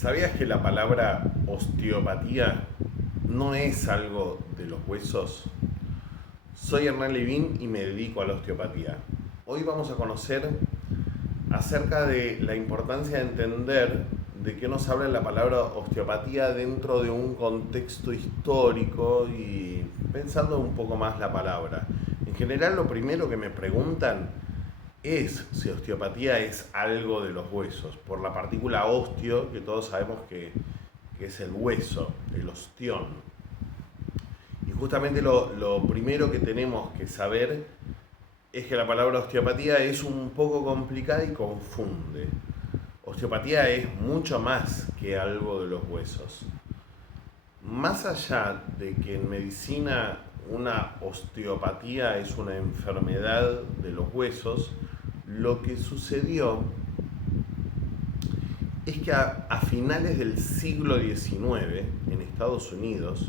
¿Sabías que la palabra osteopatía no es algo de los huesos? Soy Hernán Levín y me dedico a la osteopatía. Hoy vamos a conocer acerca de la importancia de entender de qué nos habla la palabra osteopatía dentro de un contexto histórico y pensando un poco más la palabra. En general, lo primero que me preguntan es si osteopatía es algo de los huesos, por la partícula osteo, que todos sabemos que es el hueso, el ostión. Y justamente lo primero que tenemos que saber es que la palabra osteopatía es un poco complicada y confunde. Osteopatía es mucho más que algo de los huesos. Más allá de que en medicina una osteopatía es una enfermedad de los huesos, lo que sucedió es que a finales del siglo XIX en Estados Unidos,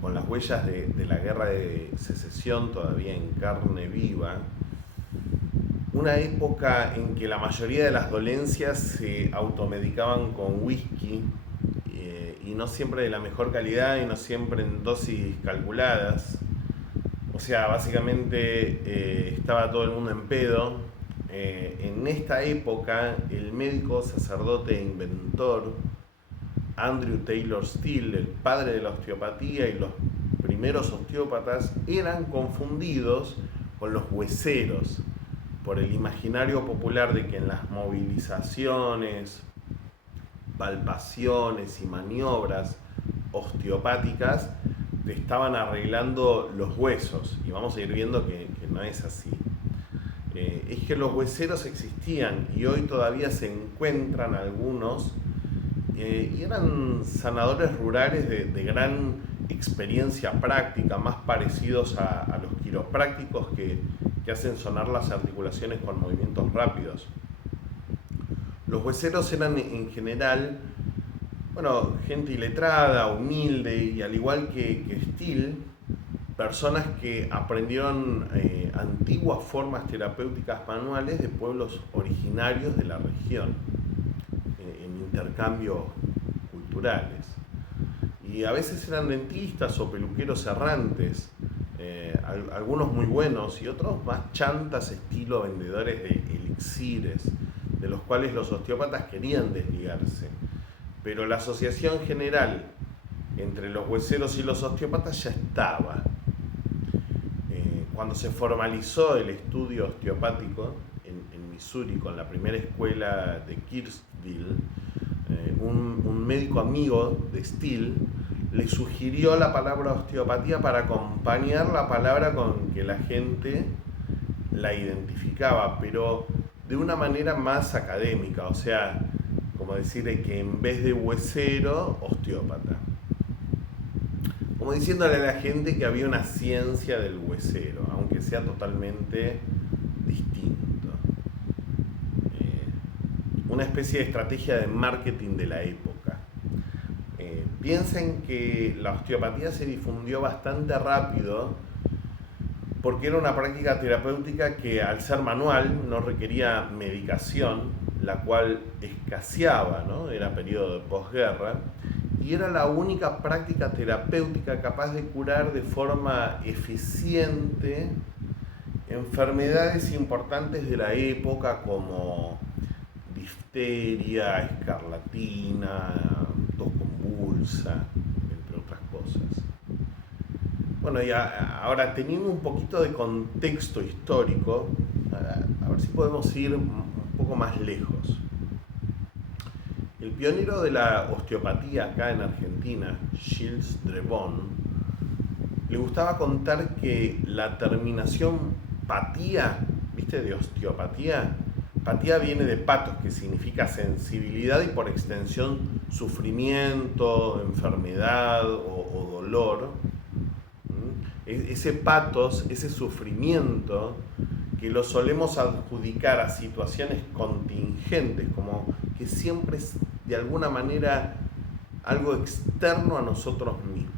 con las huellas de la guerra de secesión todavía en carne viva, una época en que la mayoría de las dolencias se automedicaban con whisky y no siempre de la mejor calidad y no siempre en dosis calculadas. O sea, básicamente estaba todo el mundo en pedo. En esta época, el médico, sacerdote e inventor Andrew Taylor Still, el padre de la osteopatía y los primeros osteópatas, eran confundidos con los hueseros por el imaginario popular de que en las movilizaciones, palpaciones y maniobras osteopáticas te estaban arreglando los huesos, y vamos a ir viendo que no es así. Es que los hueseros existían y hoy todavía se encuentran algunos y eran sanadores rurales de gran experiencia práctica, más parecidos a los quiroprácticos que hacen sonar las articulaciones con movimientos rápidos. Los hueseros eran en general, bueno, gente iletrada, humilde, y al igual que Still, personas que aprendieron antiguas formas terapéuticas manuales de pueblos originarios de la región, en intercambios culturales. Y a veces eran dentistas o peluqueros errantes, algunos muy buenos y otros más chantas, estilo vendedores de elixires, de los cuales los osteópatas querían desligarse. Pero la asociación general entre los hueseros y los osteópatas ya estaba. Cuando se formalizó el estudio osteopático en Missouri con la primera escuela de Kirksville, un médico amigo de Still le sugirió la palabra osteopatía para acompañar la palabra con que la gente la identificaba, pero de una manera más académica, o sea, como decir que en vez de huesero, osteópata. Como diciéndole a la gente que había una ciencia del huesero, aunque sea totalmente distinto. Una especie de estrategia de marketing de la época. Piensen que la osteopatía se difundió bastante rápido porque era una práctica terapéutica que, al ser manual, no requería medicación, la cual escaseaba, ¿no? Era periodo de posguerra, y era la única práctica terapéutica capaz de curar de forma eficiente enfermedades importantes de la época como difteria, escarlatina, tos convulsa, entre otras cosas. Bueno, y ahora, teniendo un poquito de contexto histórico, a ver si podemos ir un poco más lejos. El pionero de la osteopatía acá en Argentina, Gilles Drebon, le gustaba contar que la terminación patía, ¿viste? De osteopatía. Patía viene de patos, que significa sensibilidad y por extensión sufrimiento, enfermedad o dolor. Ese patos, ese sufrimiento que lo solemos adjudicar a situaciones contingentes, como que siempre es de alguna manera algo externo a nosotros mismos.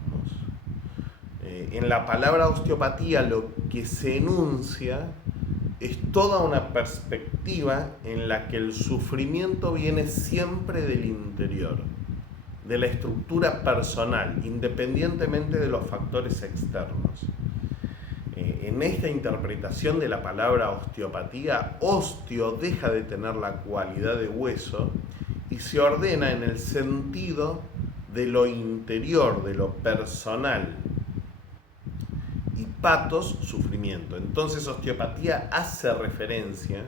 En la palabra osteopatía lo que se enuncia es toda una perspectiva en la que el sufrimiento viene siempre del interior, de la estructura personal, independientemente de los factores externos. En esta interpretación de la palabra osteopatía, osteo deja de tener la cualidad de hueso y se ordena en el sentido de lo interior, de lo personal, y patos, sufrimiento. Entonces, osteopatía hace referencia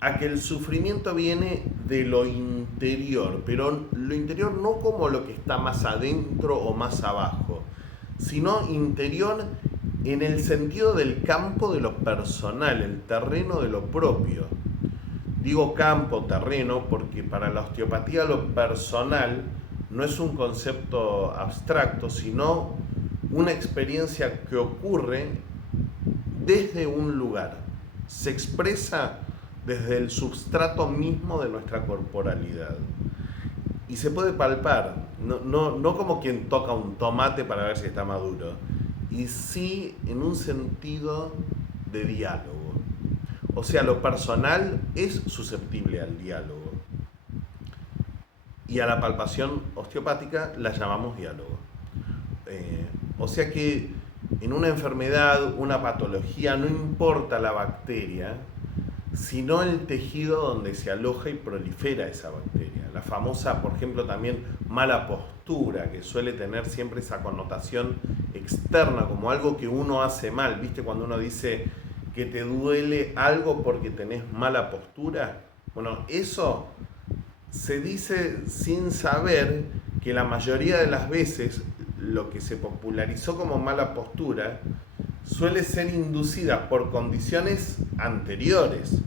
a que el sufrimiento viene de lo interior, pero lo interior no como lo que está más adentro o más abajo, sino interior en el sentido del campo de lo personal, el terreno de lo propio. Digo campo, terreno, porque para la osteopatía lo personal no es un concepto abstracto, sino una experiencia que ocurre desde un lugar, se expresa desde el substrato mismo de nuestra corporalidad y se puede palpar, no como quien toca un tomate para ver si está maduro, y sí en un sentido de diálogo. O sea, lo personal es susceptible al diálogo y a la palpación osteopática la llamamos diálogo. O sea que en una enfermedad, una patología, no importa la bacteria, sino el tejido donde se aloja y prolifera esa bacteria. La famosa, por ejemplo, también mala postura, que suele tener siempre esa connotación externa, como algo que uno hace mal. ¿Viste cuando uno dice que te duele algo porque tenés mala postura? Bueno, eso se dice sin saber que la mayoría de las veces lo que se popularizó como mala postura suele ser inducida por condiciones anteriores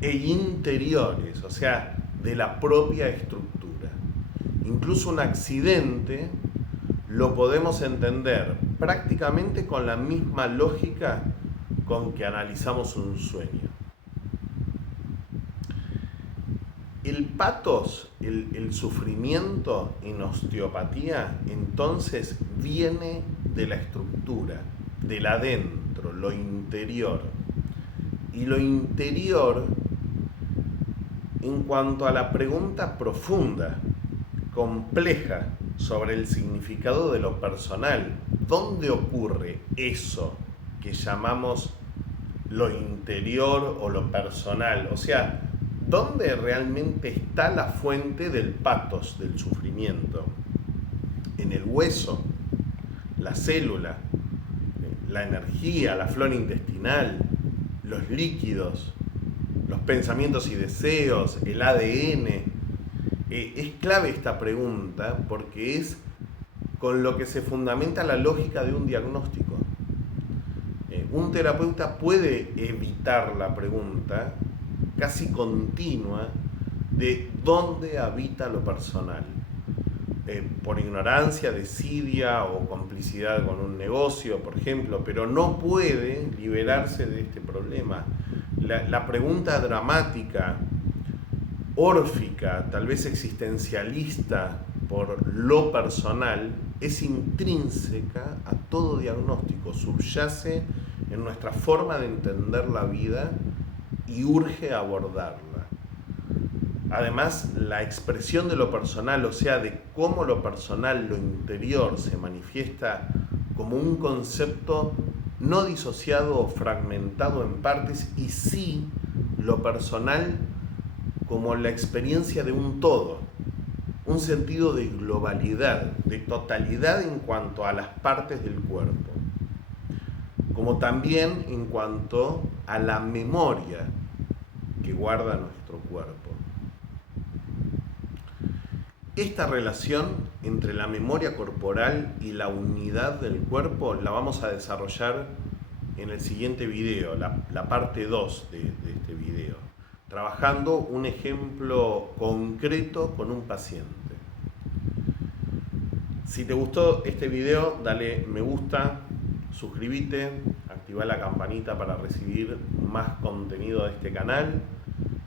e interiores, o sea, de la propia estructura. Incluso un accidente lo podemos entender prácticamente con la misma lógica con que analizamos un sueño. El patos, el sufrimiento en osteopatía, entonces viene de la estructura, del adentro, lo interior. Y lo interior, en cuanto a la pregunta profunda, compleja, sobre el significado de lo personal, ¿dónde ocurre eso que llamamos lo interior o lo personal? O sea, ¿dónde realmente está la fuente del patos, del sufrimiento? En el hueso, la célula, la energía, la flora intestinal, los líquidos, los pensamientos y deseos, el ADN. Es clave esta pregunta porque es con lo que se fundamenta la lógica de un diagnóstico. Un terapeuta puede evitar la pregunta casi continua de dónde habita lo personal, por ignorancia, desidia o complicidad con un negocio, por ejemplo, pero no puede liberarse de este problema. La pregunta dramática, órfica, tal vez existencialista por lo personal, es intrínseca a todo diagnóstico, subyace en nuestra forma de entender la vida y urge abordarla. Además, la expresión de lo personal, o sea, de cómo lo personal, lo interior, se manifiesta como un concepto no disociado o fragmentado en partes, y sí lo personal como la experiencia de un todo, un sentido de globalidad, de totalidad en cuanto a las partes del cuerpo, como también en cuanto a la memoria que guarda nuestro cuerpo. Esta relación entre la memoria corporal y la unidad del cuerpo la vamos a desarrollar en el siguiente video, la parte 2 de este video, trabajando un ejemplo concreto con un paciente. Si te gustó este video, dale me gusta, suscríbete, activa la campanita para recibir más contenido de este canal.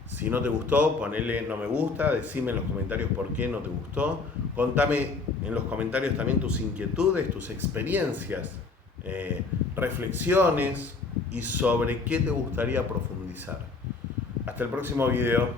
Si no te gustó, ponele no me gusta, decime en los comentarios por qué no te gustó. Contame en los comentarios también tus inquietudes, tus experiencias, reflexiones, y sobre qué te gustaría profundizar. Hasta el próximo video.